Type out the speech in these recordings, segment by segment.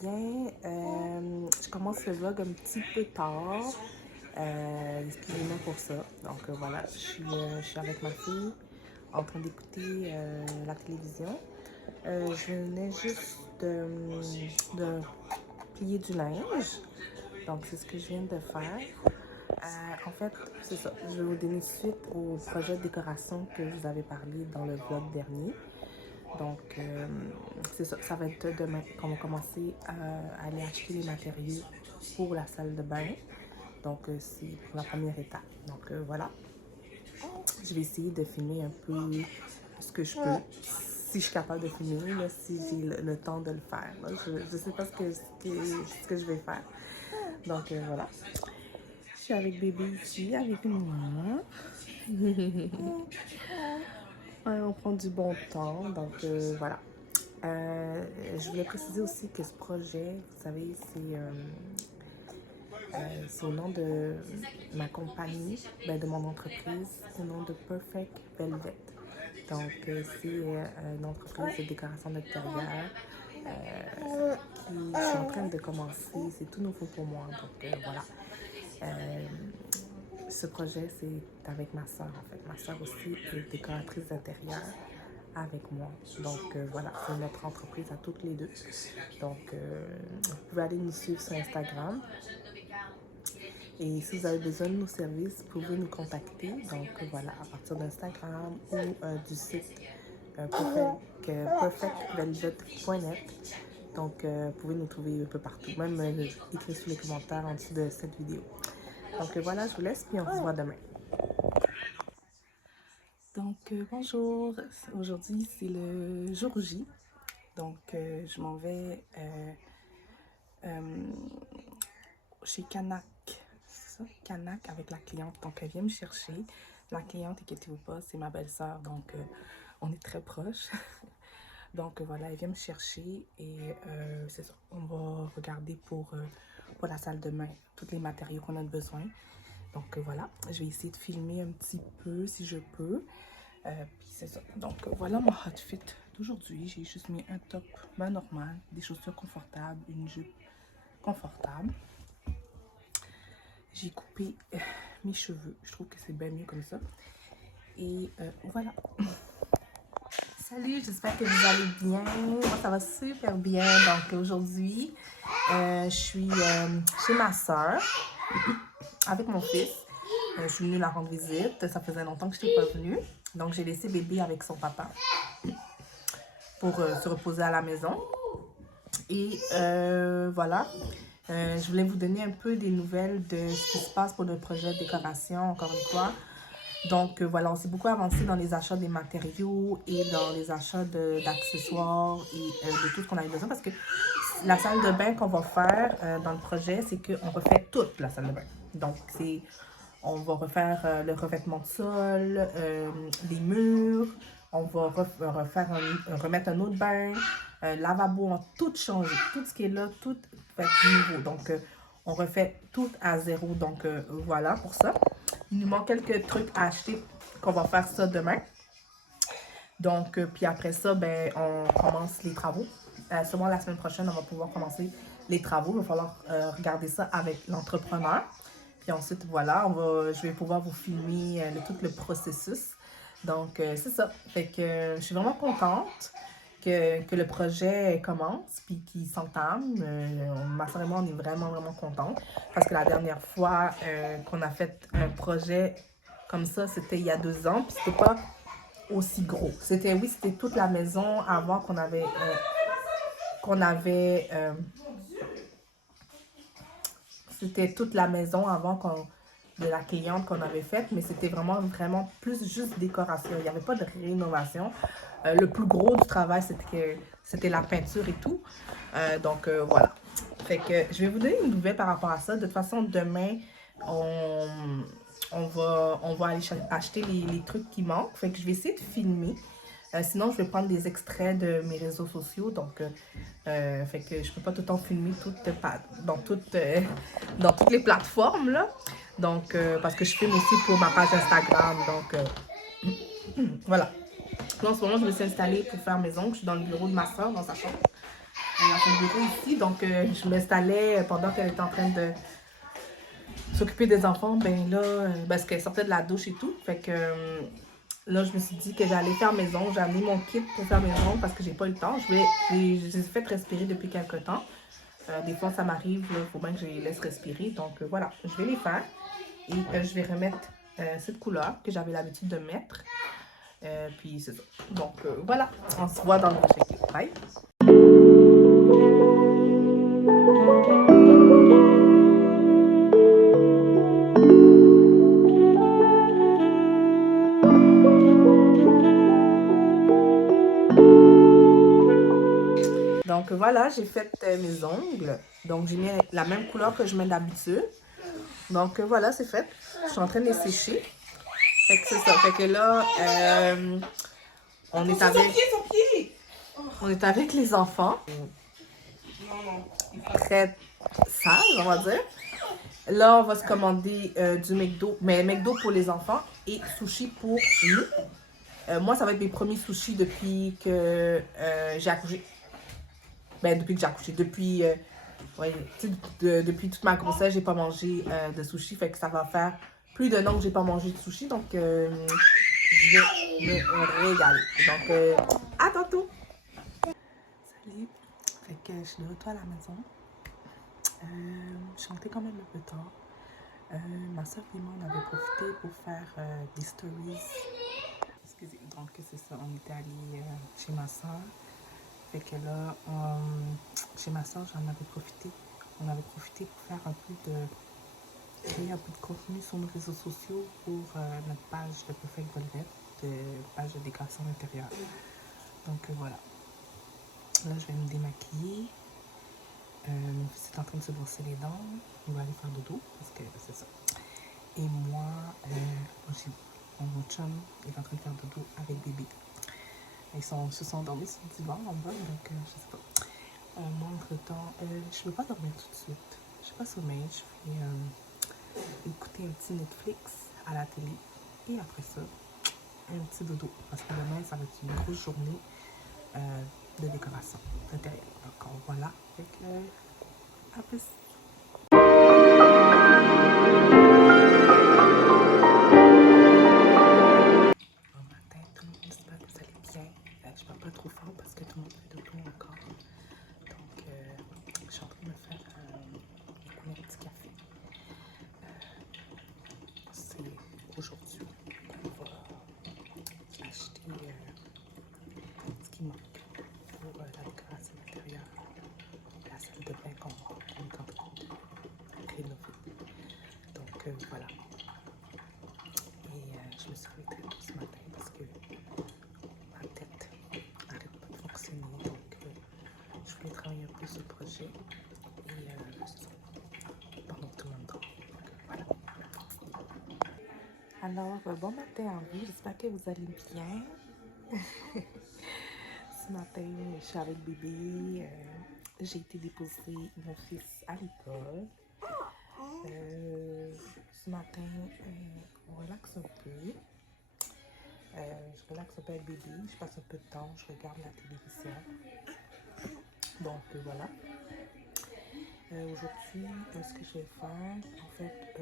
bien. Je commence ce vlog un petit peu tard. Excusez-moi pour ça. Donc voilà, je suis avec ma fille en train d'écouter la télévision. Je venais juste de plier du linge. Donc c'est ce que je viens de faire. En fait, c'est ça. Je vais vous donner suite au projet de décoration que je vous avais parlé dans le vlog dernier. Donc, c'est ça. Ça va être demain qu'on va commencer à aller acheter les matériaux pour la salle de bain. Donc, c'est la première étape. Donc, voilà. Je vais essayer de filmer un peu ce que je peux. Si je suis capable de filmer, là, si j'ai le temps de le faire. Là. Je ne sais pas ce que je vais faire. Donc, voilà. Je suis avec bébé ici, avec moi. Ouais, on prend du bon temps. Donc, voilà. Je voulais préciser aussi que ce projet, vous savez, c'est au nom de ma compagnie, ben, de mon entreprise, c'est au nom de Perfect Velvet. Donc, c'est une entreprise de décoration d'intérieur qui je suis en train de commencer. C'est tout nouveau pour moi. Donc, voilà. Euh, Ce projet, c'est avec ma soeur, en fait. Ma soeur aussi est décoratrice d'intérieur avec moi. Donc voilà, c'est notre entreprise à toutes les deux. Donc vous pouvez aller nous suivre sur Instagram. Et si vous avez besoin de nos services, vous pouvez nous contacter. Donc voilà, à partir d'Instagram ou du site perfectvelvet.net. Donc vous pouvez nous trouver un peu partout, même écrire sous les commentaires en dessous de cette vidéo. Donc voilà, je vous laisse, puis on se voit demain. Donc bonjour, aujourd'hui c'est le jour J. Donc je m'en vais chez Canac, c'est ça, Canac avec la cliente. Donc elle vient me chercher. La cliente, inquiétez-vous pas, c'est ma belle-sœur, donc on est très proches. Donc voilà, elle vient me chercher et c'est ça, on va regarder pour la salle de bain, tous les matériaux qu'on a besoin. Donc voilà, je vais essayer de filmer un petit peu si je peux. Puis c'est ça. Donc voilà mon outfit d'aujourd'hui. J'ai juste mis un top ben normal, des chaussures confortables, une jupe confortable. J'ai coupé mes cheveux. Je trouve que c'est bien mieux comme ça. Et voilà. Salut, j'espère que vous allez bien. Moi, ça va super bien. Donc aujourd'hui, je suis chez ma soeur avec mon fils. Je suis venue la rendre visite. Ça faisait longtemps que je n'étais pas venue. Donc j'ai laissé bébé avec son papa pour se reposer à la maison. Et voilà. Je voulais vous donner un peu des nouvelles de ce qui se passe pour le projet de décoration, encore une fois. Donc voilà, on s'est beaucoup avancé dans les achats des matériaux et dans les achats d'accessoires et de tout ce qu'on avait besoin parce que la salle de bain qu'on va faire dans le projet, c'est qu'on refait toute la salle de bain. Donc on va refaire le revêtement de sol, les murs, on va remettre un autre bain, lavabo, on a tout changé. Tout ce qui est là, tout va être nouveau. Donc, on refait tout à zéro. Donc, voilà pour ça. Il nous manque quelques trucs à acheter qu'on va faire ça demain. Donc, puis après ça, ben, on commence les travaux. Sûrement la semaine prochaine, on va pouvoir commencer les travaux. Il va falloir regarder ça avec l'entrepreneur. Puis ensuite, voilà, je vais pouvoir vous filmer tout le processus. Donc, c'est ça. Fait que je suis vraiment contente que le projet commence puis qu'il s'entame. Ma soeur et moi, on est vraiment, vraiment contents. Parce que la dernière fois qu'on a fait un projet comme ça, c'était il y a 2 ans. Puis c'était pas aussi gros. C'était toute la maison avant c'était toute la maison avant de la cliente qu'on avait faite, mais c'était vraiment, vraiment plus juste décoration. Il n'y avait pas de rénovation. Le plus gros du travail, c'était la peinture et tout. Donc, voilà. Fait que je vais vous donner une nouvelle par rapport à ça. De toute façon, demain, on va aller acheter les trucs qui manquent. Fait que je vais essayer de filmer. Sinon, je vais prendre des extraits de mes réseaux sociaux. Donc, fait que je peux pas tout le temps filmer dans toutes les plateformes, là. Donc, parce que je filme aussi pour ma page Instagram. Donc, voilà. Là, en ce moment, je me suis installée pour faire mes ongles. Je suis dans le bureau de ma soeur, dans sa chambre. dans son bureau ici. Donc, je m'installais pendant qu'elle était en train de s'occuper des enfants. Ben là, parce qu'elle sortait de la douche et tout. Fait que là, je me suis dit que j'allais faire mes ongles. J'ai amené mon kit pour faire mes ongles parce que j'ai pas eu le temps. Je les ai fait respirer depuis quelques temps. Des fois, ça m'arrive, il faut bien que je les laisse respirer. Donc, voilà, je vais les faire. Et je vais remettre cette couleur que j'avais l'habitude de mettre. Puis, c'est ça. Donc, voilà, on se voit dans le prochain clip. Bye! Donc voilà, j'ai fait mes ongles. Donc j'ai mis la même couleur que je mets d'habitude. Donc voilà, c'est fait. Je suis en train de les sécher. Fait que c'est ça. Fait que là, on est avec les enfants. Très sages, on va dire. Là, on va se commander du McDo. Mais McDo pour les enfants et sushi pour nous. Moi, ça va être mes premiers sushis depuis que j'ai accouché. Ben, depuis que j'ai accouché. Depuis toute ma grossesse, j'ai pas mangé de sushi. Fait que ça va faire plus d'un an que j'ai pas mangé de sushi. Donc, je vais me régaler. Donc, à tantôt! Salut! Fait que je suis de retour à la maison. Je suis rentrée quand même un peu tard. Ma soeur et moi, on avait profité pour faire des stories. Excusez, donc c'est ça, on était allés chez ma soeur. Fait que là, chez ma soeur, j'en avais profité. On avait profité pour faire créer un peu de contenu sur nos réseaux sociaux pour notre page de Perfect Velvet, page de décoration intérieure. Donc voilà. Là, je vais me démaquiller. Mon fils est en train de se brosser les dents. Il va aller faire dodo parce que c'est ça. Et moi, mon chum est en train de faire dodo avec bébé. Ils se sont endormis sur le divan en bas, donc je sais pas. Moi, entre-temps, je ne veux pas dormir tout de suite. Je suis pas sommeil. Je vais écouter un petit Netflix à la télé. Et après ça, un petit dodo. Parce que demain, ça va être une grosse journée de décoration intérieure. Donc voilà. Fait que, à plus. Bon matin, tout le monde. J'espère que vous allez bien. Je parle pas trop fort parce que tout le monde fait dodo encore. Donc, je suis en train de me faire un petit café. C'est aujourd'hui qu'on va acheter ce qui manque pour la décoration intérieure, la salle de bain qu'on est en train de rénover. Donc voilà. Et je me suis réveillée très tôt ce matin parce que ma tête n'arrête pas de fonctionner. Donc je voulais travailler un peu sur le projet et pendant que tout le monde dort. Voilà. Alors, bon matin en vie, j'espère que vous allez bien. Ce matin, je suis avec bébé. J'ai été déposer mon fils à l'école. Ce matin, on relaxe un peu. Je relaxe un peu avec bébé. Je passe un peu de temps, je regarde la télévision. Donc voilà. Aujourd'hui, ce que je vais faire, en fait,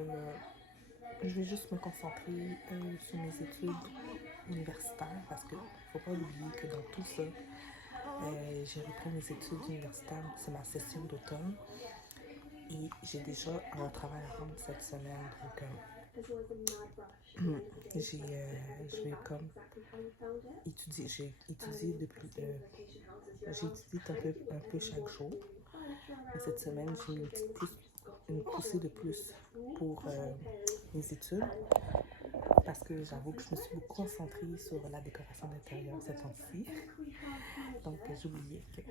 je vais juste me concentrer sur mes études universitaires parce qu'il ne faut pas oublier que dans tout ça, j'ai repris mes études universitaires, c'est ma session d'automne et j'ai déjà un travail à rendre cette semaine. Donc, je vais comme étudier, j'ai étudié un peu chaque jour. Et cette semaine, j'ai mis une poussée de plus pour mes études parce que j'avoue que je me suis beaucoup concentrée sur la décoration d'intérieur ces temps-ci. Donc, j'oubliais que...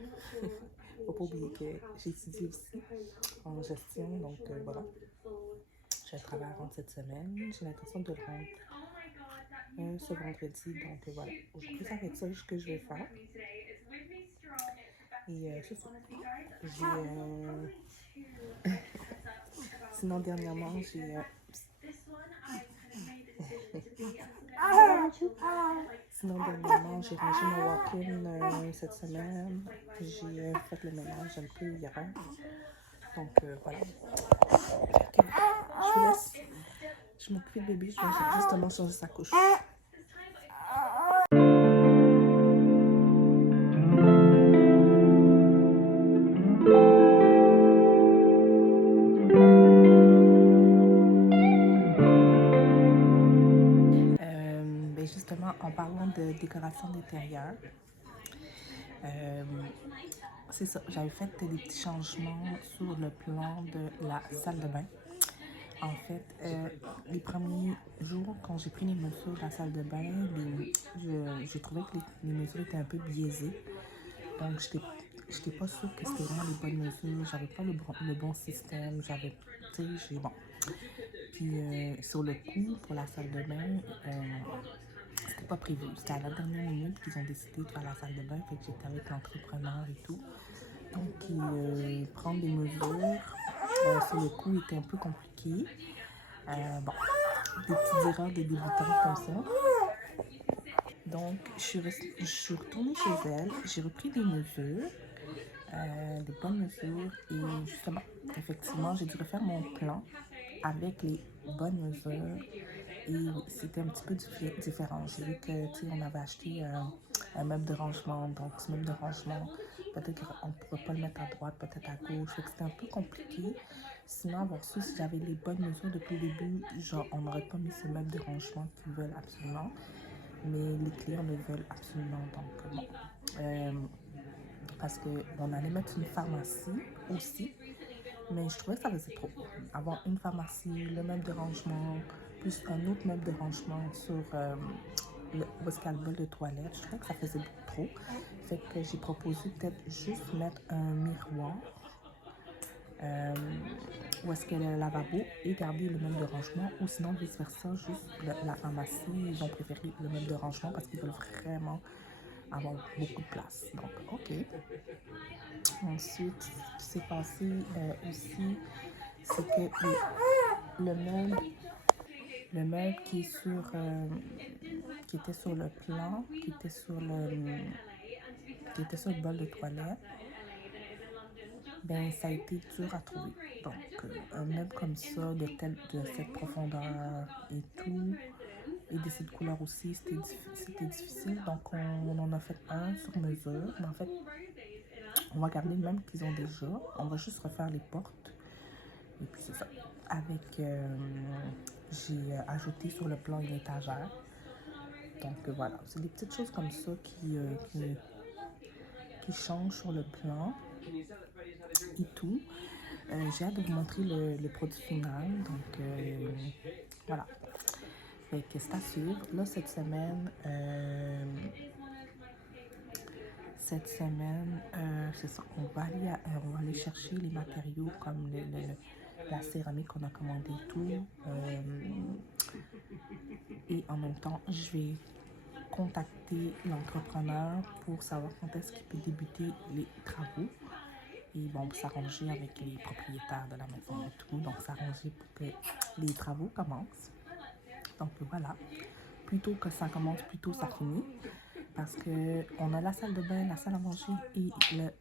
Faut pas oublier que j'ai étudié aussi en gestion. Donc, voilà. J'ai un travail à rendre cette semaine. J'ai l'intention de le rendre ce vendredi. Donc, voilà. Aujourd'hui, ça va être ça que je vais faire. Et c'est ça. Sinon, dernièrement, j'ai... Sinon, dernièrement, j'ai rangé mon walk-in cette semaine. J'ai fait le ménage un peu hier. Donc, voilà. Fait que, je vous laisse. Je m'occupe de bébé. Je vais justement changer sa couche. Ben justement, en parlant de décoration d'intérieur, c'est ça, j'avais fait des petits changements sur le plan de la salle de bain. En fait, les premiers jours, quand j'ai pris les mesures de la salle de bain, j'ai trouvé que les mesures étaient un peu biaisées. Donc, je n'étais pas sûre que c'était vraiment les bonnes mesures. J'avais pas le bon système. J'avais, tu sais, bon. Puis, sur le coup, pour la salle de bain, c'était pas prévu. C'était à la dernière minute qu'ils ont décidé de faire la salle de bain. Fait que j'étais avec l'entrepreneur et tout. Donc, prendre des mesures sur le coup était un peu compliqué. Bon, des petites erreurs de débutants comme ça. Donc, je suis retournée chez elle. J'ai repris des mesures, des bonnes mesures. Et justement, effectivement, j'ai dû refaire mon plan avec les bonnes mesures. Et c'était un petit peu différent. J'ai vu que, tu sais, on avait acheté un meuble de rangement. Donc, ce meuble de rangement, peut-être qu'on ne pourrait pas le mettre à droite, peut-être à gauche. Fait que c'était un peu compliqué. Sinon, avoir su si j'avais les bonnes mesures depuis le début, genre, on n'aurait pas mis ce meuble de rangement qu'ils veulent absolument. Mais les clients le veulent absolument. Donc, bon. Parce qu'on allait mettre une pharmacie aussi. Mais je trouvais que ça faisait trop. Avoir une pharmacie, le meuble de rangement, plus un autre meuble de rangement sur où est-ce qu'il y a le bol de toilette. Je trouvais que ça faisait beaucoup trop. Fait que j'ai proposé peut-être juste mettre un miroir où est-ce qu'il y a le lavabo et garder le meuble de rangement. Ou sinon, vice-versa, juste la pharmacie. Ils ont préféré le meuble de rangement parce qu'ils veulent vraiment avoir beaucoup de place. Donc, OK. Ensuite, ce qui s'est passé aussi, c'est que le meuble qui était sur le plan, qui était sur le bol de toilette, ben ça a été dur à trouver. Donc, un meuble comme ça, de cette profondeur et tout, et de cette couleur aussi, c'était difficile. Donc, on en a fait un sur mesure. Mais en fait, on va garder le même qu'ils ont déjà. On va juste refaire les portes. Et puis, c'est ça. Avec, j'ai ajouté sur le plan une étagère. Donc, voilà. C'est des petites choses comme ça qui changent sur le plan et tout. J'ai hâte de vous montrer le produit final. Donc, voilà. Fait que c'est à suivre. Là, cette semaine, c'est ça. On va aller chercher les matériaux comme la céramique qu'on a commandé et tout. Et en même temps, je vais contacter l'entrepreneur pour savoir quand est-ce qu'il peut débuter les travaux. Et bon, s'arranger avec les propriétaires de la maison et tout. Donc, s'arranger pour que les travaux commencent. Donc, voilà. Plutôt que ça commence, plutôt ça finit. Parce qu'on a la salle de bain, la salle à manger et le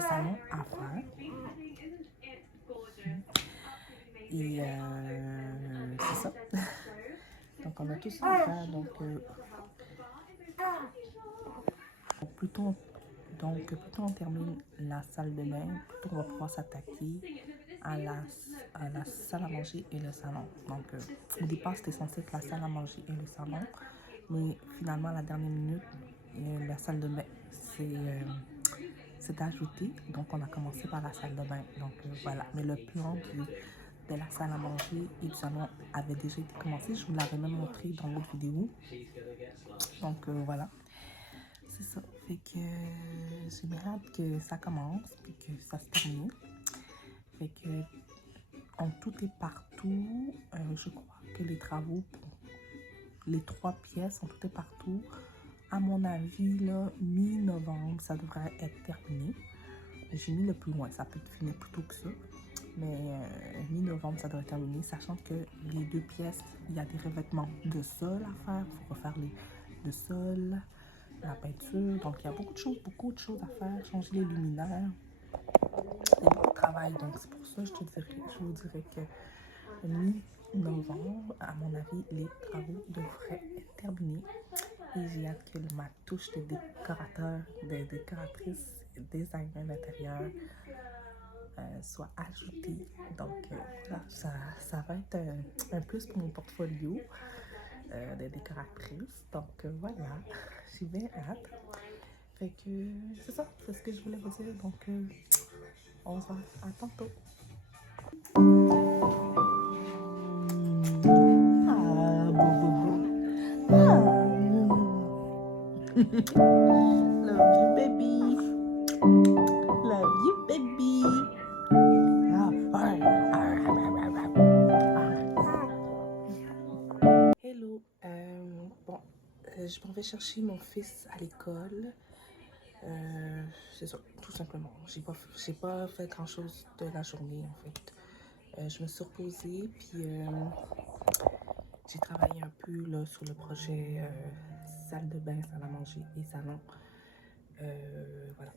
salon à faire. Et c'est ça. Donc, on a tout ça à faire. Donc, plutôt on termine la salle de bain, plutôt on va pouvoir s'attaquer à la salle à manger et le salon. Donc, au départ, c'était censé être la salle à manger et le salon. Mais finalement, à la dernière minute, la salle de bain s'est ajoutée. Donc, on a commencé par la salle de bain. Donc, voilà. Mais le plan de la salle à manger et du salon avait déjà été commencé. Je vous l'avais même montré dans l'autre vidéo. Donc, voilà. C'est ça. Fait que j'ai hâte que ça commence puis que ça se termine. Fait que en tout et partout, je crois que les travaux pour les 3 pièces en tout et partout, à mon avis, là, mi-novembre, ça devrait être terminé. J'ai mis le plus loin, ça peut finir plus tôt que ça. Mais mi-novembre, ça devrait terminer, sachant que les 2 pièces, il y a des revêtements de sol à faire. Il faut refaire le sol, la peinture. Donc, il y a beaucoup de choses à faire. Changer les luminaires. Il y a beaucoup de travail. Donc, c'est pour ça que je vous dirais que mi-novembre, à mon avis, les travaux devraient être terminés. Et j'ai hâte que ma touche de décorateur, de décoratrice, designer d'intérieur soit ajoutée. Donc, voilà, ça va être un plus pour mon portfolio de décoratrice. Donc, voilà, j'ai bien hâte. Fait que c'est ça, c'est ce que je voulais vous dire. Donc, on se voit à tantôt. Ah, bobo. Love you, baby. Love you, baby. Hello. Bon, je m'en vais chercher mon fils à l'école. C'est ça, tout simplement. J'ai pas fait grand-chose de la journée, en fait. Je me suis reposée, puis j'ai travaillé un peu là, sur le projet salle de bain, salle à manger et salon. Voilà.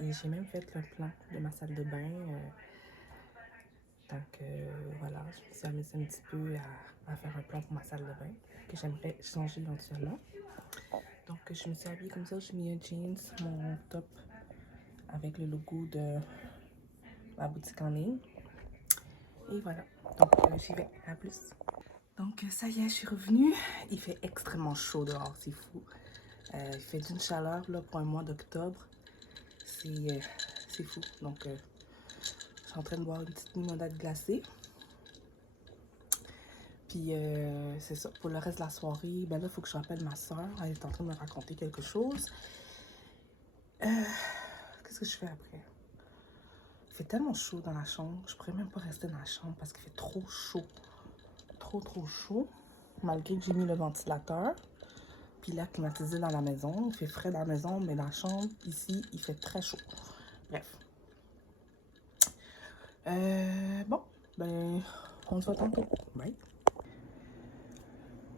Et j'ai même fait le plan de ma salle de bain. Donc, voilà, je me suis amusée un petit peu à faire un plan pour ma salle de bain que j'aimerais changer éventuellement. Donc, je me suis habillée comme ça. J'ai mis un jeans, mon top avec le logo de ma boutique en ligne. Et voilà. Donc, j'y vais. À plus. Donc, ça y est, je suis revenue. Il fait extrêmement chaud dehors, c'est fou. Il fait d'une chaleur là, pour un mois d'octobre. C'est fou. Donc, je suis en train de boire une petite limonade glacée. Puis, c'est ça. Pour le reste de la soirée, ben là, il faut que je rappelle ma soeur. Elle est en train de me raconter quelque chose. Qu'est-ce que je fais après? Il fait tellement chaud dans la chambre. Je pourrais même pas rester dans la chambre parce qu'il fait trop chaud. Trop chaud. Malgré que j'ai mis le ventilateur. Puis là, climatisé dans la maison. Il fait frais dans la maison, mais dans la chambre, ici, il fait très chaud. Bref. Bon, ben, on se voit tantôt. Bye.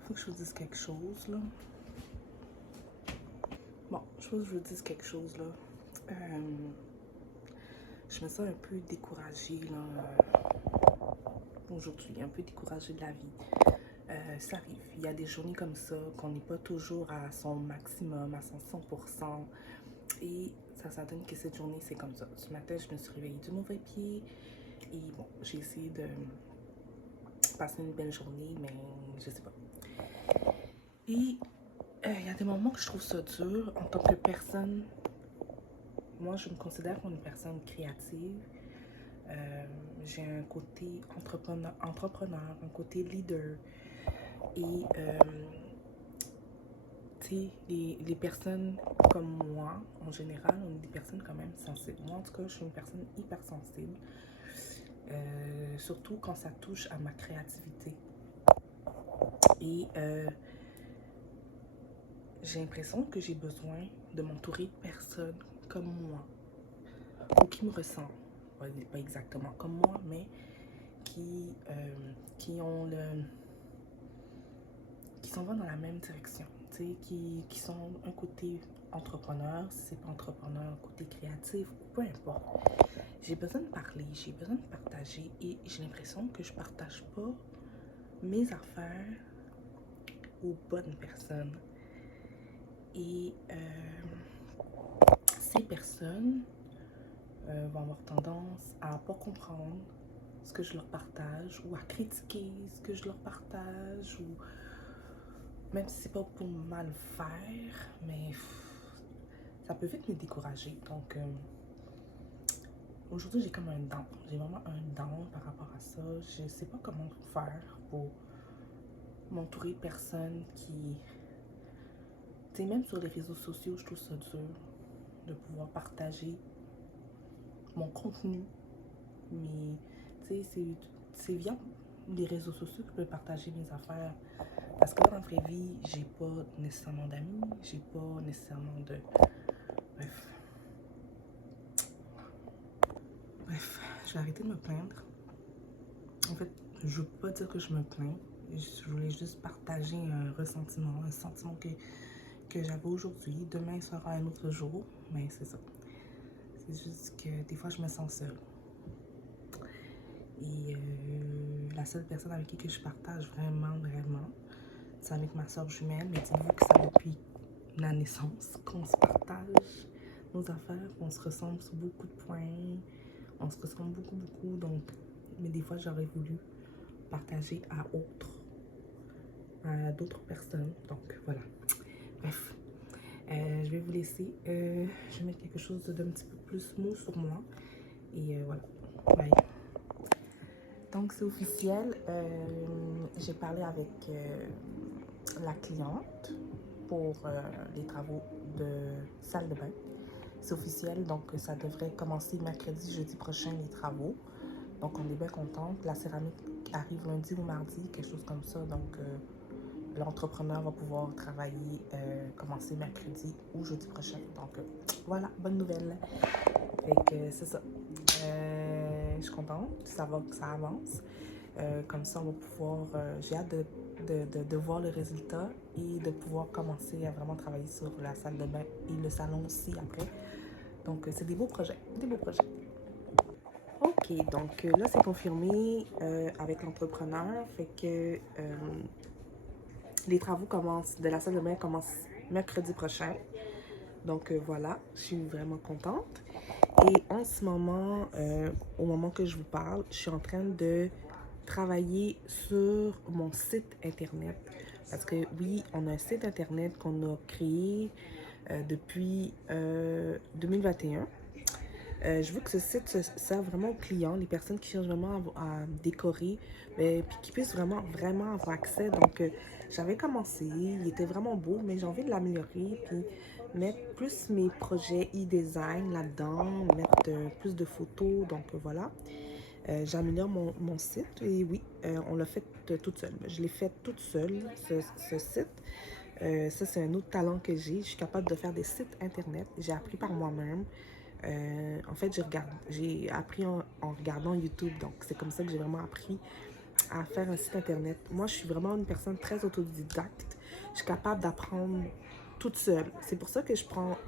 Faut que je vous dise quelque chose, là. Bon, je veux que je vous dise quelque chose, là. Je me sens un peu découragée, là, aujourd'hui. Un peu découragée de la vie. Ça arrive. Il y a des journées comme ça, qu'on n'est pas toujours à son maximum, à son 100%. Et ça donne que cette journée, c'est comme ça. Ce matin, je me suis réveillée du mauvais pied. Et bon, j'ai essayé de passer une belle journée, mais je sais pas. Et il y a des moments que je trouve ça dur en tant que personne. Moi, je me considère comme une personne créative. J'ai un côté entrepreneur, un côté leader. Et tu sais, les personnes comme moi, en général, on est des personnes quand même sensibles. Moi, en tout cas, je suis une personne hyper sensible. Surtout quand ça touche à ma créativité. Et j'ai l'impression que j'ai besoin de m'entourer de personnes comme moi, ou qui me ressemblent. Pas exactement comme moi, mais qui ont qui s'en vont dans la même direction, qui sont un côté entrepreneur, si c'est pas entrepreneur, un côté créatif, peu importe. J'ai besoin de parler, j'ai besoin de partager et j'ai l'impression que je partage pas mes affaires aux bonnes personnes. Et ces personnes vont avoir tendance à pas comprendre ce que je leur partage ou à critiquer ce que je leur partage, ou même si c'est pas pour mal faire, mais ça peut vite me décourager. Donc aujourd'hui, j'ai comme un down. J'ai vraiment un down par rapport à ça. Je sais pas comment faire pour m'entourer de personnes qui... Tu sais, même sur les réseaux sociaux, je trouve ça dur de pouvoir partager mon contenu. Mais, tu sais, c'est via les réseaux sociaux que je peux partager mes affaires. Parce que dans la vraie vie, j'ai pas nécessairement d'amis, j'ai pas nécessairement de... Bref, j'ai arrêté de me plaindre. En fait, je veux pas dire que je me plains. Je voulais juste partager un ressentiment, un sentiment que j'avais aujourd'hui. Demain sera un autre jour, mais c'est ça. C'est juste que des fois, je me sens seule. Et la seule personne avec qui je partage vraiment, c'est avec ma soeur jumelle. Mais dites-vous que ça depuis la naissance qu'on se partage nos affaires, qu'on se ressemble sur beaucoup de points. On se ressemble beaucoup. Donc, mais des fois, j'aurais voulu partager d'autres personnes. Donc, voilà. Bref, je vais vous laisser. Je vais mettre quelque chose d'un petit peu plus mou sur moi. Et voilà. Bye. Donc, c'est officiel. J'ai parlé avec la cliente pour les travaux de salle de bain. C'est officiel, donc ça devrait commencer mercredi, jeudi prochain, les travaux. Donc, on est bien contente. La céramique arrive lundi ou mardi, quelque chose comme ça. Donc, l'entrepreneur va pouvoir travailler, commencer mercredi ou jeudi prochain. Donc, voilà, bonne nouvelle. Fait que c'est ça. Je suis contente, ça avance. Comme ça, on va pouvoir... j'ai hâte de voir le résultat et de pouvoir commencer à vraiment travailler sur la salle de bain et le salon aussi après. Donc, c'est des beaux projets, Ok, donc là, c'est confirmé avec l'entrepreneur. Fait que les travaux de la salle de bain commencent mercredi prochain. Donc, voilà, je suis vraiment contente. Et en ce moment, au moment que je vous parle, je suis en train de travailler sur mon site internet. Parce que oui, on a un site internet qu'on a créé depuis 2021. Je veux que ce site serve vraiment aux clients, les personnes qui cherchent vraiment à décorer, puis qui puissent vraiment avoir accès. Donc, j'avais commencé, il était vraiment beau, mais j'ai envie de l'améliorer, puis mettre plus mes projets e-design là-dedans, mettre plus de photos, donc voilà. J'améliore mon site et oui, on l'a fait toute seule. Je l'ai fait toute seule, ce site. Ça, c'est un autre talent que j'ai. Je suis capable de faire des sites internet. J'ai appris par moi-même. En fait, j'ai appris en regardant YouTube. Donc, c'est comme ça que j'ai vraiment appris à faire un site internet. Moi, je suis vraiment une personne très autodidacte. Je suis capable d'apprendre toute seule. C'est pour ça que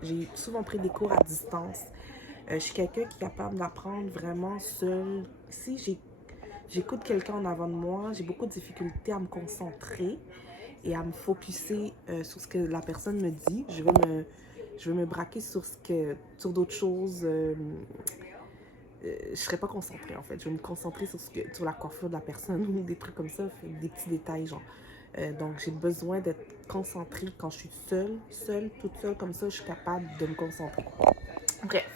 j'ai souvent pris des cours à distance. Je suis quelqu'un qui est capable d'apprendre vraiment seul. Si j'écoute quelqu'un en avant de moi, j'ai beaucoup de difficultés à me concentrer et à me focuser sur ce que la personne me dit. Je vais me braquer sur d'autres choses. Je serai pas concentrée en fait. Je vais me concentrer sur la coiffure de la personne ou des trucs comme ça, des petits détails genre. Donc j'ai besoin d'être concentrée quand je suis toute seule comme ça, je suis capable de me concentrer. Bref,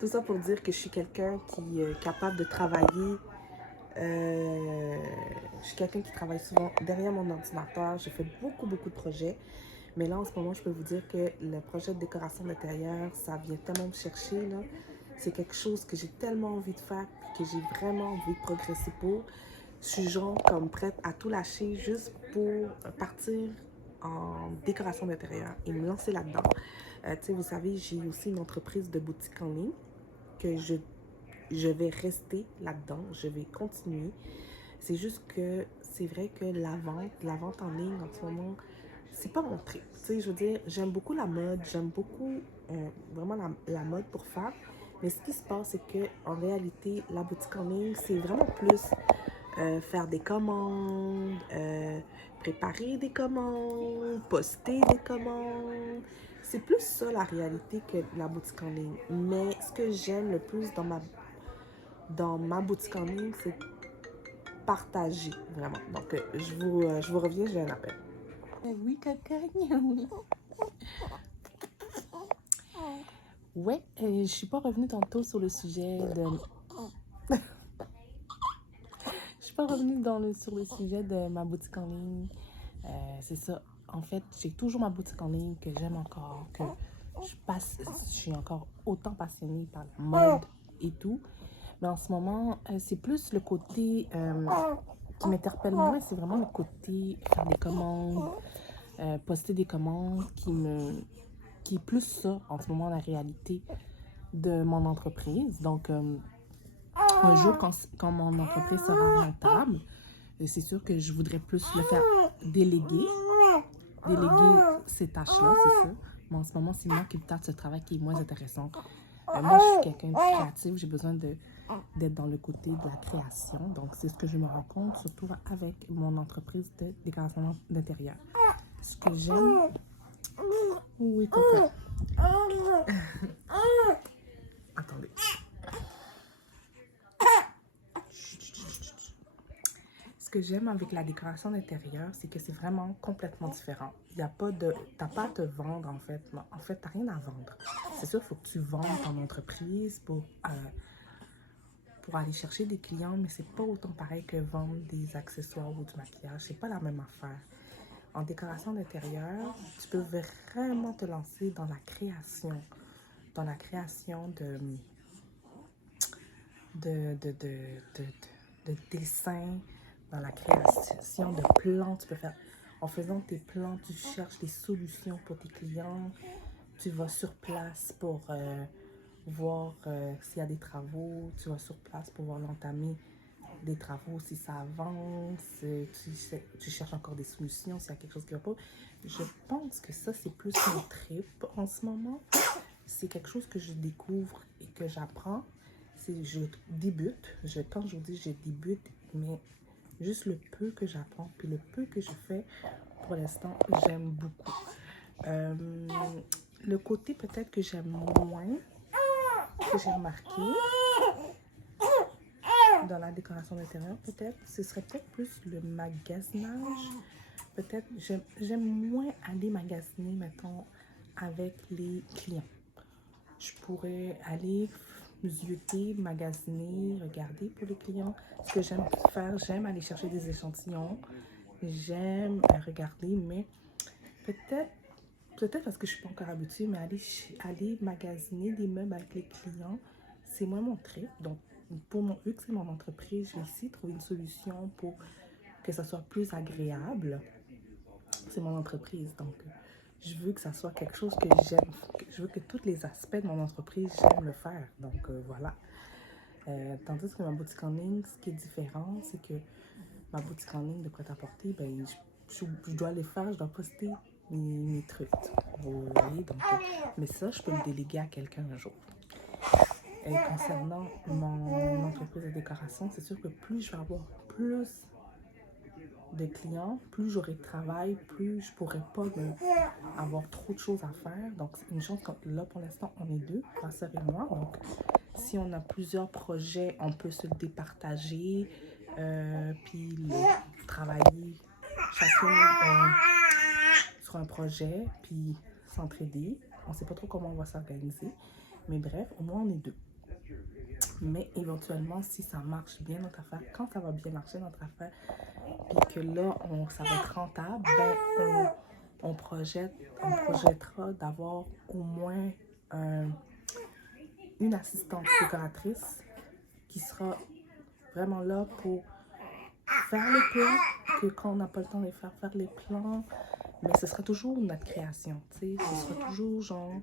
tout ça pour dire que je suis quelqu'un qui est capable de travailler. Je suis quelqu'un qui travaille souvent derrière mon ordinateur. J'ai fait beaucoup de projets. Mais là, en ce moment, je peux vous dire que le projet de décoration d'intérieur, ça vient tellement me chercher, là. C'est quelque chose que j'ai tellement envie de faire, que j'ai vraiment envie de progresser pour. Je suis genre comme prête à tout lâcher juste pour partir en décoration d'intérieur et me lancer là-dedans. Tu sais, vous savez, j'ai aussi une entreprise de boutique en ligne que je vais rester là-dedans, je vais continuer. C'est juste que c'est vrai que la vente en ligne en ce moment, c'est pas mon truc. Tu sais, je veux dire, j'aime beaucoup la mode, j'aime beaucoup vraiment la mode pour faire. Mais ce qui se passe, c'est que en réalité, la boutique en ligne, c'est vraiment plus faire des commandes, préparer des commandes, poster des commandes. C'est plus ça la réalité que la boutique en ligne. Mais ce que j'aime le plus dans ma boutique en ligne, c'est partager vraiment. Donc, je vous reviens, j'ai un appel. Oui, caca, oui. Ouais, je suis pas revenue tantôt sur le sujet de... Je suis pas revenue sur le sujet de ma boutique en ligne. C'est ça. En fait, j'ai toujours ma boutique en ligne que j'aime encore, que je suis encore autant passionnée par la mode et tout. Mais en ce moment, c'est plus le côté qui m'interpelle moins. C'est vraiment le côté faire des commandes, poster des commandes qui est plus ça en ce moment la réalité de mon entreprise. Donc, Un jour, quand mon entreprise sera rentable, c'est sûr que je voudrais plus le faire déléguer ces tâches-là, c'est ça. Mais en ce moment, c'est moi qui me tâche ce travail qui est moins intéressant. Moi, je suis quelqu'un de créatif, j'ai besoin d'être dans le côté de la création. Donc, c'est ce que je me rends compte, surtout avec mon entreprise de décoration d'intérieur. Ce que j'aime... Oui, coco. Attendez. Ce que j'aime avec la décoration d'intérieur, c'est que c'est vraiment complètement différent. Il y a pas de... T'as pas à te vendre, en fait. En fait, t'as rien à vendre. C'est sûr, il faut que tu vendes ton entreprise pour aller chercher des clients, mais c'est pas autant pareil que vendre des accessoires ou du maquillage. C'est pas la même affaire. En décoration d'intérieur, tu peux vraiment te lancer dans la création. Dans la création de dessins, dans la création de plans. Tu peux faire, en faisant tes plans, tu cherches des solutions pour tes clients. Tu vas sur place pour voir s'il y a des travaux. Tu vas sur place pour voir l'entamer des travaux, si ça avance. Tu cherches encore des solutions s'il y a quelque chose qui va pas. Je pense que ça, c'est plus mon trip en ce moment. C'est quelque chose que je découvre et que j'apprends. Je débute. Quand je vous dis je débute, mais juste le peu que j'apprends, puis le peu que je fais, pour l'instant, j'aime beaucoup. Le côté peut-être que j'aime moins, que j'ai remarqué dans la décoration d'intérieur, peut-être, ce serait peut-être plus le magasinage. Peut-être, j'aime moins aller magasiner, mettons, avec les clients. Je pourrais aller zioter, magasiner, regarder pour les clients. Ce que j'aime faire, j'aime aller chercher des échantillons. J'aime regarder, mais peut-être parce que je suis pas encore habituée, mais aller magasiner des meubles avec les clients, c'est moins mon trip. Donc, vu que c'est mon entreprise, je vais essayer de trouver une solution pour que ça soit plus agréable. C'est mon entreprise, donc je veux que ça soit quelque chose que j'aime. Je veux que tous les aspects de mon entreprise, j'aime le faire. Donc, voilà. Tandis que ma boutique en ligne, ce qui est différent, c'est que ma boutique en ligne de prêt-à-porter, ben, je dois les faire, je dois poster mes trucs. Vous voyez, donc, mais ça, je peux le déléguer à quelqu'un un jour. Et concernant mon entreprise de décoration, c'est sûr que plus je vais avoir plus de clients, plus j'aurai de travail, plus je pourrai pas avoir trop de choses à faire. Donc, c'est une chance que là, pour l'instant, on est deux, ma soeur et moi. Donc, si on a plusieurs projets, on peut se départager, puis travailler chacune sur un projet, puis s'entraider. On ne sait pas trop comment on va s'organiser, mais bref, au moins on est deux. Mais éventuellement, si ça marche bien notre affaire, quand ça va bien marcher notre affaire, puis que là, ça va être rentable, ben on projettera d'avoir au moins une assistante décoratrice qui sera vraiment là pour faire les plans, que quand on n'a pas le temps de faire les plans, mais ce sera toujours notre création, tu sais, ce sera toujours genre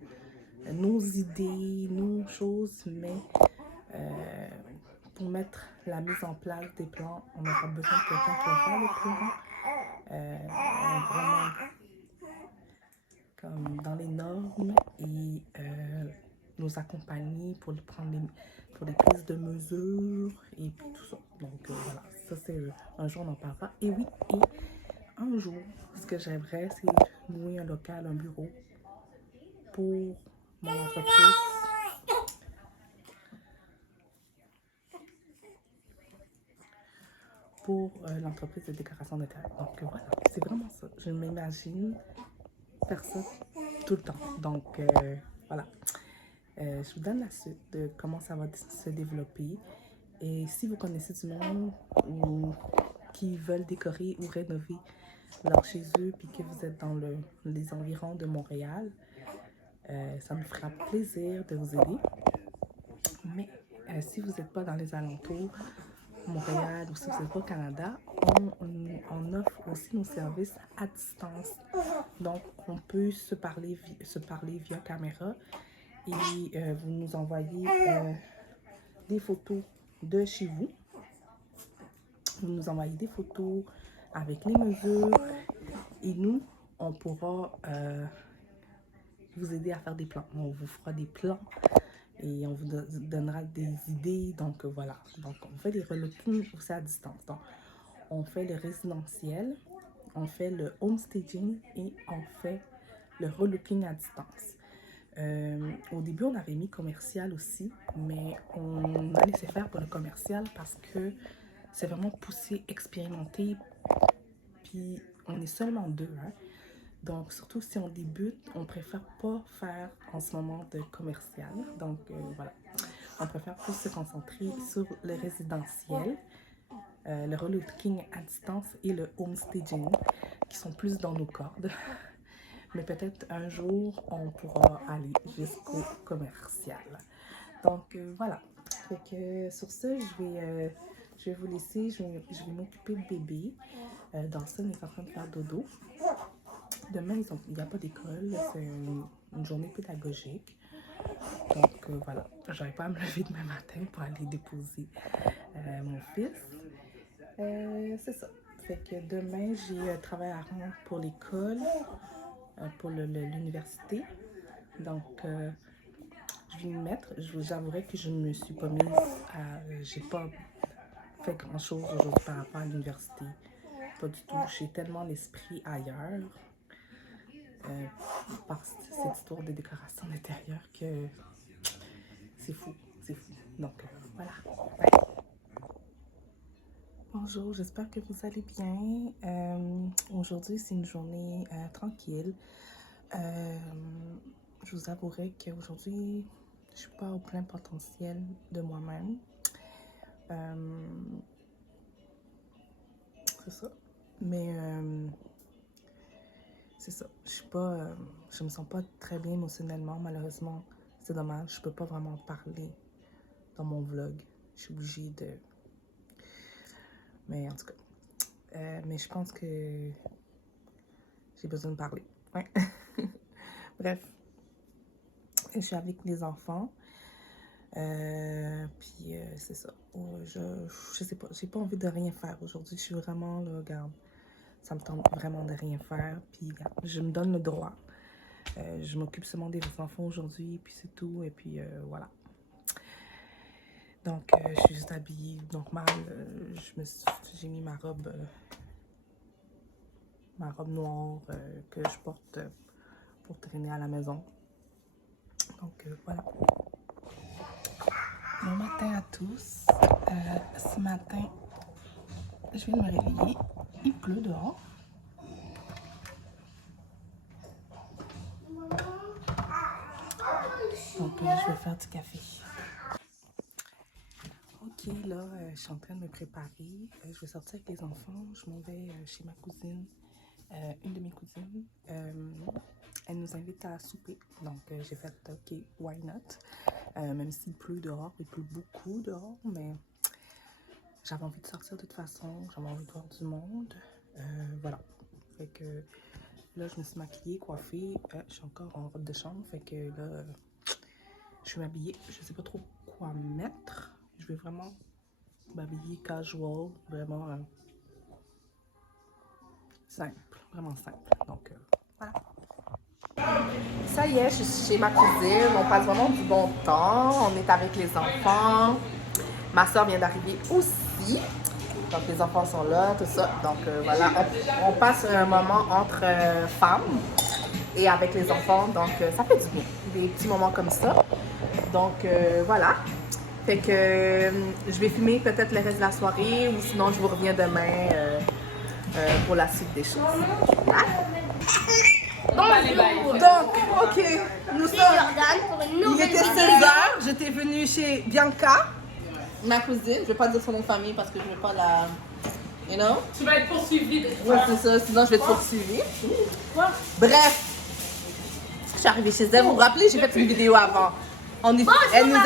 nos idées, nos choses, mais pour mettre la mise en place des plans, on aura besoin de quelqu'un qui va faire les plans, vraiment comme dans les normes et nous accompagner pour les prises de mesures et puis tout ça. Donc voilà, ça c'est un jour on en parlera. Et oui, et un jour, ce que j'aimerais, c'est louer un local, un bureau pour mon entreprise. Pour l'entreprise de décoration d'intérieur. Donc voilà, c'est vraiment ça. Je m'imagine faire ça tout le temps. Donc voilà. Je vous donne la suite de comment ça va se développer. Et si vous connaissez du monde ou qui veulent décorer ou rénover leur chez eux, puis que vous êtes dans les environs de Montréal, ça me fera plaisir de vous aider. Mais si vous n'êtes pas dans les alentours, Montréal ou si vous n'êtes pas au Canada, on offre aussi nos services à distance. Donc, on peut se parler via caméra et vous nous envoyez des photos de chez vous. Vous nous envoyez des photos avec les mesures et nous, on pourra vous aider à faire des plans. On vous fera des plans et on vous donnera des idées. Donc voilà, donc on fait des relooking aussi à distance. Donc on fait le résidentiel, on fait le homestaging et on fait le relooking à distance. Au début, on avait mis commercial aussi, mais on a laissé faire pour le commercial parce que c'est vraiment poussé, expérimenté, puis on est seulement deux, hein. Donc, surtout si on débute, on préfère pas faire en ce moment de commercial. Donc, voilà, on préfère plus se concentrer sur le résidentiel, le relooking à distance et le homestaging, qui sont plus dans nos cordes. Mais peut-être un jour, on pourra aller jusqu'au commercial. Donc, voilà. Fait que, sur ce, je vais vous laisser. Je vais m'occuper de bébé. Dawson est en train de faire dodo. Demain, il n'y a pas d'école. C'est une journée pédagogique. Donc, voilà. Je n'arrive pas à me lever demain matin pour aller déposer mon fils. C'est ça. Fait que demain, j'ai un travail à rendre pour l'école. Pour l'université. Donc, je vais m'y mettre. Je vous avouerai que je ne me suis pas mise à... J'ai pas fait grand-chose aujourd'hui par rapport à l'université. Pas du tout. J'ai tellement l'esprit ailleurs par cette histoire de décoration d'intérieur que c'est fou. C'est fou. Donc, voilà. Bye. Bonjour, j'espère que vous allez bien. Aujourd'hui, c'est une journée tranquille. Je vous avouerai qu'aujourd'hui, je ne suis pas au plein potentiel de moi-même. C'est ça. Mais c'est ça. Je me sens pas très bien émotionnellement, malheureusement. C'est dommage. Je peux pas vraiment parler dans mon vlog. Je suis obligée de... Mais en tout cas. Mais je pense que j'ai besoin de parler. Ouais. Bref. Je suis avec les enfants. Puis c'est ça. Je sais pas. J'ai pas envie de rien faire aujourd'hui. Je suis vraiment là, regarde. Ça me tente vraiment de rien faire. Puis je me donne le droit. Je m'occupe seulement des enfants aujourd'hui. Puis c'est tout. Et puis voilà. Donc je suis juste habillée normal. J'ai mis ma robe noire que je porte pour traîner à la maison. Donc voilà. Bon matin à tous. Ce matin, je viens de me réveiller. Il pleut dehors. Donc je vais faire du café. Ok, là, je suis en train de me préparer. Je vais sortir avec les enfants. Je m'en vais chez ma cousine. Une de mes cousines. Elle nous invite à souper. Donc, j'ai fait OK, why not? Même s'il pleut dehors, il pleut beaucoup dehors, mais j'avais envie de sortir de toute façon. J'avais envie de voir du monde. Voilà. Fait que là, je me suis maquillée, coiffée. Je suis encore en robe de chambre. Fait que là, je suis m'habiller. Je sais pas trop quoi mettre. Je vais vraiment m'habiller casual. Vraiment simple. Vraiment simple. Donc, voilà. Ça y est, je suis chez ma cousine. On passe vraiment du bon temps. On est avec les enfants. Ma soeur vient d'arriver aussi. Donc, les enfants sont là, tout ça. Donc, voilà. On passe un moment entre femmes et avec les enfants. Donc, ça fait du bien. Des petits moments comme ça. Donc, voilà. Fait que je vais filmer peut-être le reste de la soirée ou sinon, je vous reviens demain pour la suite des choses. Voilà. Donc, ok, nous sommes. Il était 16h, j'étais venue chez Bianca, ma cousine. Je vais pas dire son nom de famille parce que je vais pas la. You know? Tu vas être poursuivie de toute façon. Ouais, c'est ça, sinon je vais être poursuivie. Bref, je suis arrivée chez elle. Vous vous rappelez, j'ai fait une vidéo avant. Elle nous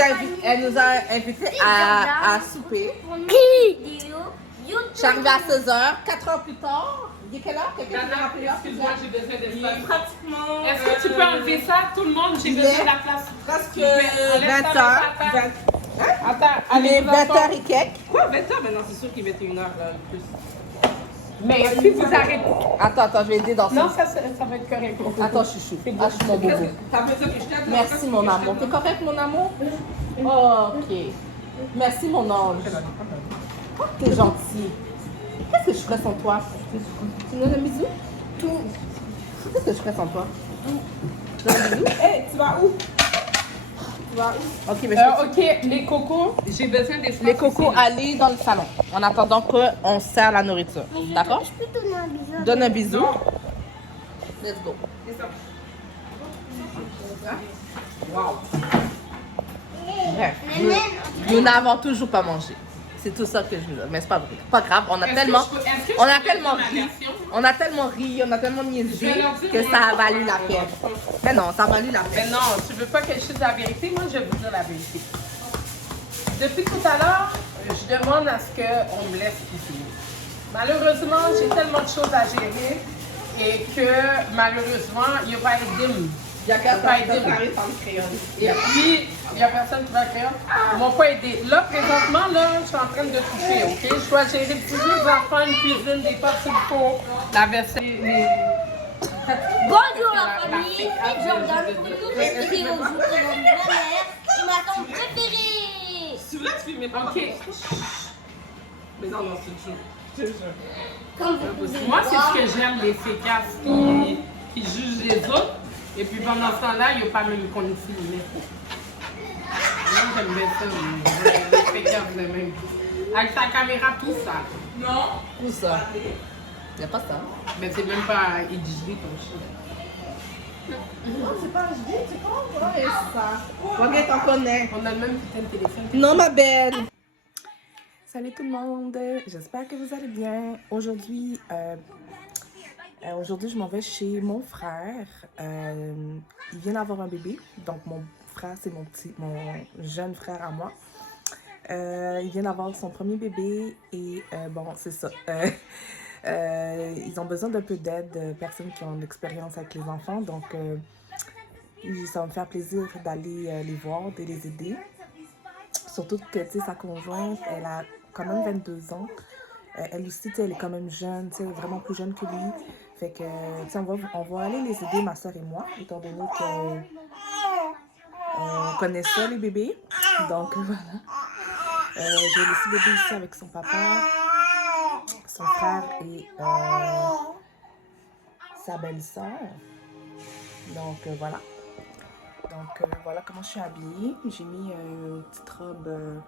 a invités à souper. Je suis arrivée à 16h, 4 heures plus tard. Il est quelle heure? Excuse-moi, j'ai besoin d'espace. Pratiquement. Est-ce que tu peux enlever ça? Tout le monde, j'ai besoin de la place. Presque 20h. Attends, Il est 20h et quelques. Quoi, 20h? Mais non, c'est sûr qu'il est 21h là, le plus. Mais si vous arrêtez. Attends, je vais aider dans ça. Non, ça va être correct. Attends, chouchou. Ah, je suis mon bobo. T'as besoin que je t'aide? Merci, mon amour. T'es correct, mon amour? Ok. Merci, mon ange. Oh, t'es gentil. Qu'est-ce que je ferais sans toi? Tu me donnes un bisou? Tout. Qu'est-ce que je ferais sans toi? Tu donnes un bisou? Hey, tu vas où? Tu vas où? Ok, mais je Ok, les cocos, j'ai besoin d'espace. Les cocos, ici, là. allez dans le salon. En attendant qu'on sert la nourriture. D'accord? Je peux donner un bisou. Donne un bisou. Let's go. Wow. Bref, nous n'avons toujours pas mangé. C'est tout ça que je veux dire. Mais c'est pas vrai. Pas grave, on a tellement ri. On a tellement ri, on a tellement niaisé que ça a valu la peine. Mais non, ça a valu la Mais peine. non, tu veux pas que je dise la vérité? Moi, je vais vous dire la vérité. Depuis tout à l'heure, je demande à ce qu'on me laisse cuisiner. Malheureusement, j'ai tellement de choses à gérer et que malheureusement, il n'y a pas aidé. Il y a qu'à pas aidé. sans le crayon. Et puis, il n'y a personne qui va faire. Ils m'ont pas aidé. Là, présentement, là, je suis en train de toucher, OK? Je dois gérer les enfants, une cuisine, des potes sur le four, la vaisselle, Bonjour la famille, c'est Jordan pour une nouvelle vidéo. Je vous présente ma mère et ma tante préférée. Tu voulais te filmer? OK. Mais non, c'est toujours. Comme vous pouvez Moi, c'est voir, ce que j'aime, les fécasses qui jugent les autres. Et puis pendant ce temps-là, il n'y a pas même qu'on filme. Moi, j'aime bien ça, les fécasses de même. Avec ta caméra, tout ça. Non. Où ça? Il n'y a pas ça. Mais c'est même pas édigé ton chien. Non, c'est pas HD, tu comprends? Ouais, ça. Regarde, t'en connais. On a le même putain de téléphone. Non, ma belle. Salut tout le monde. J'espère que vous allez bien. Aujourd'hui, je m'en vais chez mon frère. Il vient d'avoir un bébé. Donc, mon frère, c'est mon jeune frère à moi. Il vient d'avoir son premier bébé et bon, c'est ça. Ils ont besoin d'un peu d'aide, personnes qui ont de l'expérience avec les enfants. Donc, ça va me faire plaisir d'aller les voir, de les aider. Surtout que, tu sais, sa conjointe, elle a quand même 22 ans. Elle aussi, tu sais, elle est quand même jeune, tu sais, vraiment plus jeune que lui. Fait que, tu sais, on va aller les aider, ma soeur et moi, étant donné que on connaît ça, les bébés. Donc, voilà. J'ai laissé le bébé ici avec son papa, son frère et sa belle-sœur. Donc, voilà. Donc, voilà comment je suis habillée. J'ai mis une petite robe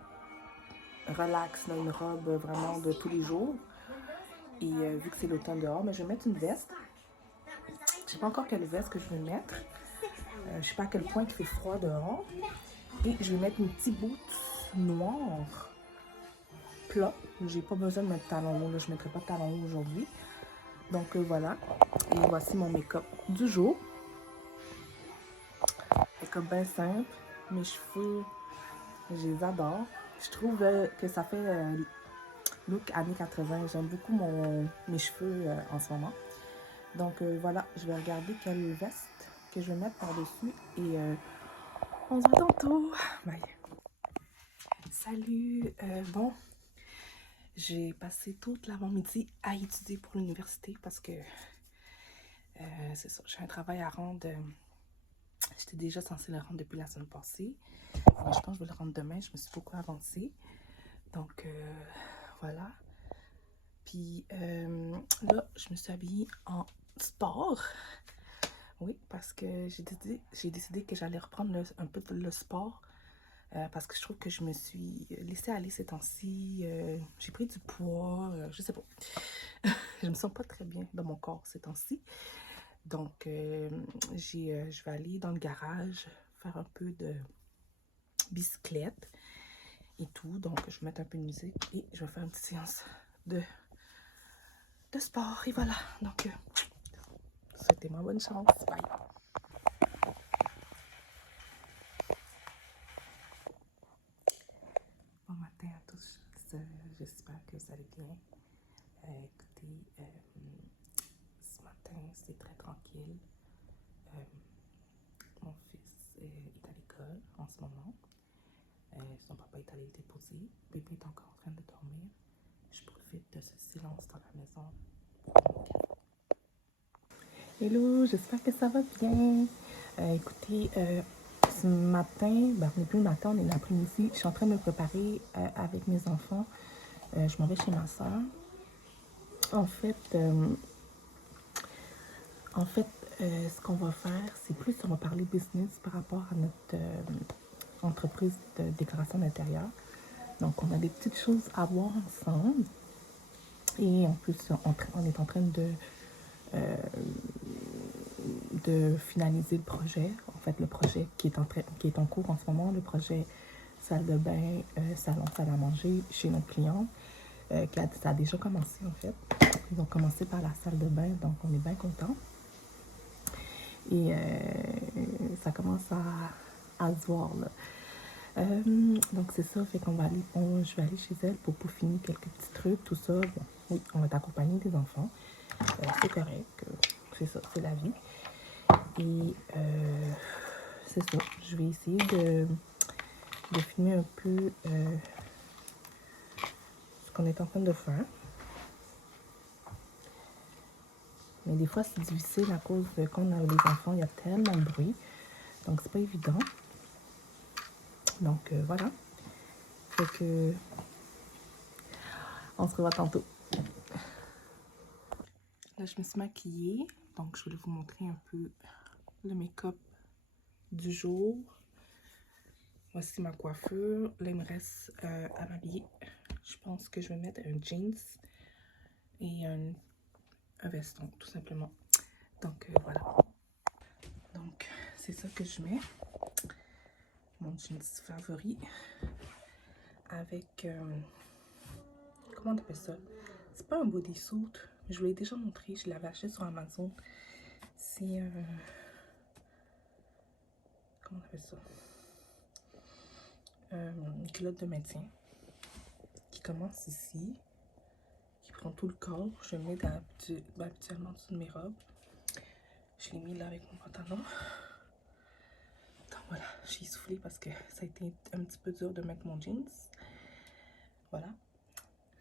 relax, là, une robe vraiment de tous les jours. Et vu que c'est l'automne dehors, mais je vais mettre une veste. Je sais pas encore quelle veste que je vais mettre. Je sais pas à quel point il fait froid dehors. Et je vais mettre une petite boot noire plat. J'ai pas besoin de mettre talons hauts. Là. Je mettrai pas de talons hauts aujourd'hui. Donc voilà. Et voici mon make-up du jour. Make-up bien simple. Mes cheveux, je les adore. Je trouve que ça fait look années 80. J'aime beaucoup mes cheveux en ce moment. Donc voilà, je vais regarder quelle veste que je vais mettre par-dessus. Et on se voit tantôt. Bye. Salut. Bon, j'ai passé toute l'avant-midi à étudier pour l'université parce que c'est ça, j'ai un travail à rendre. J'étais déjà censée le rendre depuis la semaine passée. Mais je pense que je vais le rendre demain. Je me suis beaucoup avancée. Donc, voilà. Puis là, je me suis habillée en sport. Oui, parce que j'ai décidé que j'allais reprendre un peu le sport. Parce que je trouve que je me suis laissée aller ces temps-ci. J'ai pris du poids. Je sais pas. Je me sens pas très bien dans mon corps ces temps-ci. Donc, je vais aller dans le garage faire un peu de bicyclette et tout. Donc, je vais mettre un peu de musique et je vais faire une petite séance de sport. Et voilà. Donc, souhaitez-moi bonne chance. Bye. Bon matin à tous. J'espère que vous allez bien. Écoutez, ce matin, c'est très tranquille. Mon fils est à l'école en ce moment. son papa est allé le déposer. Bébé est encore en train de dormir. Je profite de ce silence dans la maison. Hello, j'espère que ça va bien. Écoutez, ce matin, on n'est plus le matin, on est l'après-midi. Je suis en train de me préparer avec mes enfants. Je m'en vais chez ma soeur. En fait, ce qu'on va faire, c'est plus on va parler business par rapport à notre entreprise de décoration d'intérieur. Donc, on a des petites choses à voir ensemble. Et en plus, on est en train de finaliser le projet. En fait, le projet qui est en cours en ce moment, le projet salle de bain, salon, salle à manger chez nos clients. Ça a déjà commencé en fait. Ils ont commencé par la salle de bain, donc on est bien contents. Et ça commence à se voir là. Donc c'est ça, fait qu'on va aller, je vais aller chez elle pour peaufiner quelques petits trucs, tout ça. Bon, oui, on va t'accompagner des enfants. C'est correct, c'est ça, c'est la vie. Et c'est ça, je vais essayer de filmer un peu ce qu'on est en train de faire. Mais des fois, c'est difficile à cause de quand on a les enfants, il y a tellement de bruit. Donc, c'est pas évident. Donc, voilà. Fait que, on se revoit tantôt. Là, je me suis maquillée. Donc, je voulais vous montrer un peu le make-up du jour. Voici ma coiffure. Là, il me reste à m'habiller. Je pense que je vais mettre un jeans et un veston, tout simplement. Donc, voilà. Donc, c'est ça que je mets. Mon jeans favori. Avec, comment on appelle ça? C'est pas un bodysuit. Je vous l'ai déjà montré. Je l'avais acheté sur Amazon. C'est comment on appelle ça? Une culotte de maintien qui commence ici, qui prend tout le corps. Je le mets habituellement en dessous de mes robes. Je l'ai mis là avec mon pantalon. Donc voilà, j'ai soufflé parce que ça a été un petit peu dur de mettre mon jeans. Voilà.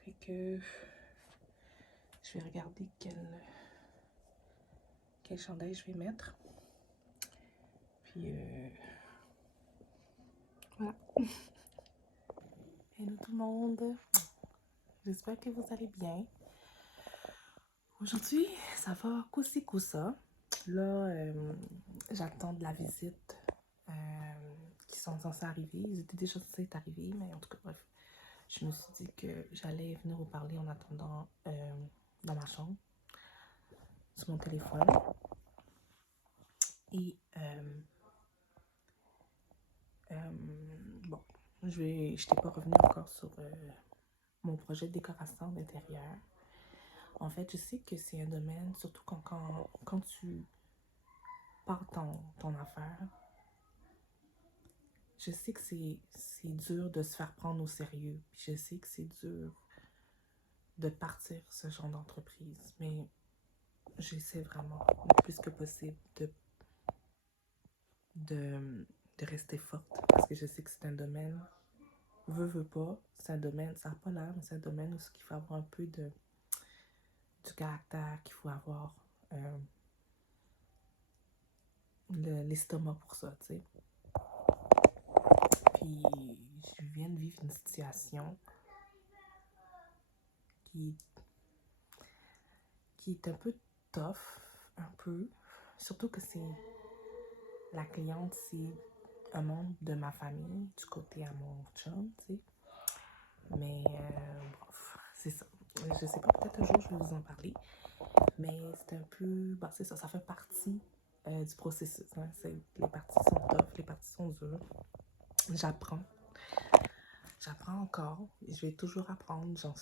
Fait que je vais regarder quel chandail je vais mettre. Puis voilà. Hello tout le monde. J'espère que vous allez bien. Aujourd'hui, ça va coussi coussa. Là, j'attends de la visite qui sont censés arriver. Ils étaient déjà censés être arrivés, mais en tout cas, bref. Je me suis dit que j'allais venir vous parler en attendant dans ma chambre, sur mon téléphone. Et bon, je n'étais pas revenue encore sur mon projet de décoration d'intérieur. En fait, je sais que c'est un domaine, surtout quand tu pars ton affaire, je sais que c'est dur de se faire prendre au sérieux. Puis je sais que c'est dur de partir ce genre d'entreprise. Mais j'essaie vraiment le plus que possible de rester forte. Parce que je sais que c'est un domaine, veux pas, c'est un domaine, ça n'a pas l'air, mais c'est un domaine où il faut avoir un peu du caractère, qu'il faut avoir l'estomac pour ça, tu sais. Puis je viens de vivre une situation qui est un peu tough, un peu. Surtout que la cliente, c'est un membre de ma famille, du côté à mon chum, tu sais. Mais bref, c'est ça. Je sais pas, peut-être un jour je vais vous en parler. Mais c'est un peu, c'est ça fait partie du processus. Hein. Les parties sont tough, les parties sont dures. J'apprends encore. Je vais toujours apprendre. Genre,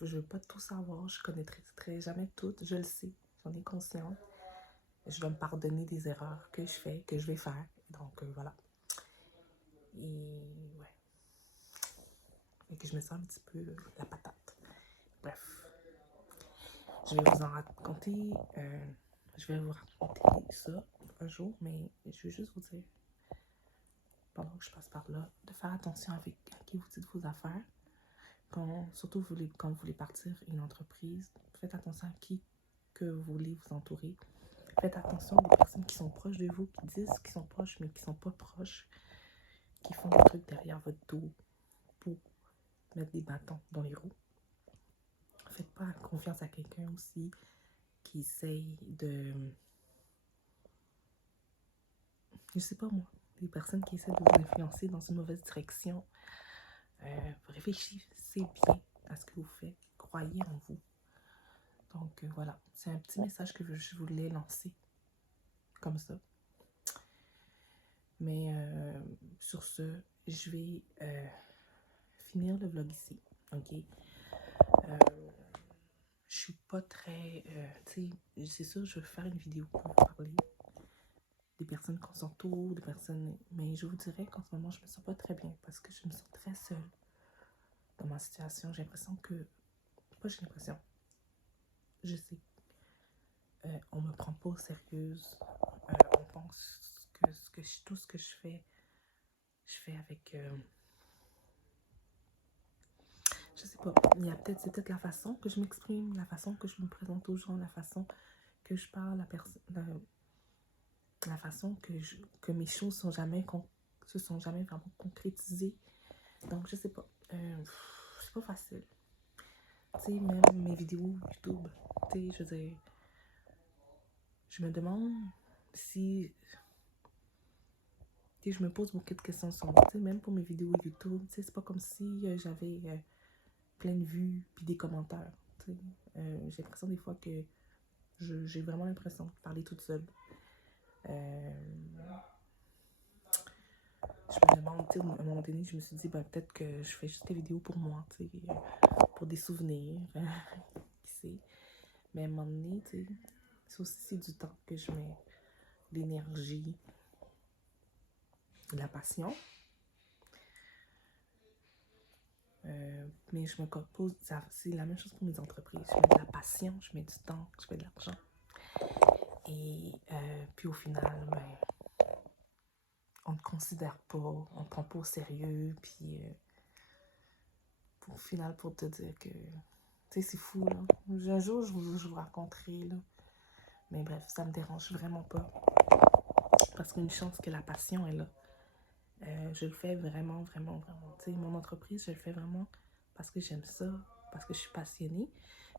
je veux pas tout savoir. Je connaîtrai jamais tout. Je le sais. J'en ai conscience. Je vais me pardonner des erreurs que je fais, que je vais faire. Donc, voilà. Et, ouais. Et que je me sens un petit peu la patate. Bref. Je vais vous en raconter. Je vais vous raconter ça un jour, mais je veux juste vous dire pendant que je passe par là, de faire attention avec à qui vous dites vos affaires. Surtout quand vous voulez partir une entreprise, faites attention à qui que vous voulez vous entourer. Faites attention aux personnes qui sont proches de vous, qui disent qu'ils sont proches, mais qui sont pas proches, qui font des trucs derrière votre dos pour mettre des bâtons dans les roues. Faites pas confiance à quelqu'un aussi qui essaye de... Je sais pas moi, des personnes qui essaient de vous influencer dans une mauvaise direction. Réfléchissez bien à ce que vous faites. Croyez en vous. Donc voilà, c'est un petit message que je voulais lancer comme ça. Mais sur ce, je vais finir le vlog ici. Ok? Je suis pas très... tu sais, c'est sûr, je vais faire une vidéo pour vous parler des personnes qu'on s'entoure, des personnes... Mais je vous dirais qu'en ce moment, je me sens pas très bien parce que je me sens très seule dans ma situation. J'ai l'impression que... Pas j'ai l'impression. Je sais. On me prend pas au sérieuse. On pense que tout ce que je fais avec... je sais pas. C'est peut-être la façon que je m'exprime, la façon que je me présente aux gens, la façon que je parle, la façon que mes choses se sont jamais vraiment concrétisées. Donc, je sais pas. C'est pas facile. Tu sais, même mes vidéos YouTube, tu sais, je veux dire, je me demande si... Tu sais, je me pose beaucoup de questions sur moi. Tu sais, même pour mes vidéos YouTube, tu sais, c'est pas comme si j'avais plein de vues puis des commentaires. Tu sais, j'ai l'impression des fois que j'ai vraiment l'impression de parler toute seule. Je me demande, tu sais, à un moment donné, je me suis dit, ben, peut-être que je fais juste des vidéos pour moi, tu sais, pour des souvenirs, qui sait. Mais à un moment donné, tu sais, c'est aussi du temps que je mets, l'énergie, la passion. Mais je me compose, c'est la même chose pour mes entreprises. Je mets de la passion, je mets du temps, je mets de l'argent. Et puis au final, ben, on ne considère pas, on ne prend pas au sérieux. Puis au final, pour te dire que, tu sais, c'est fou, là. Un jour, je vous raconterai, là. Mais bref, ça me dérange vraiment pas. Parce qu'une chance que la passion est là. Je le fais vraiment, vraiment, vraiment. Tu sais, mon entreprise, je le fais vraiment parce que j'aime ça, parce que je suis passionnée.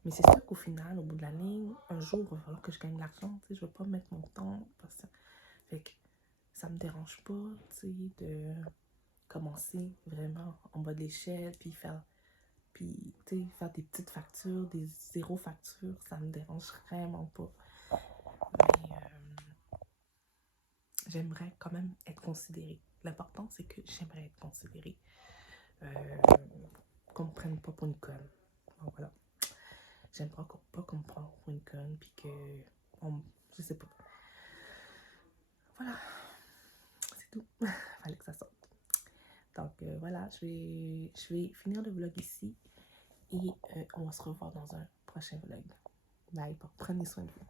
Mais c'est sûr qu'au final, au bout de la ligne, un jour, il va falloir que je gagne de l'argent. Tu sais, je ne veux pas mettre mon temps. Fait que ça me dérange pas, tu sais, de commencer vraiment en bas de l'échelle, puis tu sais, faire des petites factures, des zéro factures, ça me dérange vraiment pas. Mais j'aimerais quand même être considérée. L'important, c'est que j'aimerais être considérée. Qu'on me prenne pas pour une conne. Donc voilà. J'aime pas qu'on me prenne pour une conne, puis que... je sais pas. Voilà. C'est tout. Fallait que ça sorte. Donc voilà, je vais finir le vlog ici. Et on va se revoir dans un prochain vlog. Bye. Prenez soin de vous.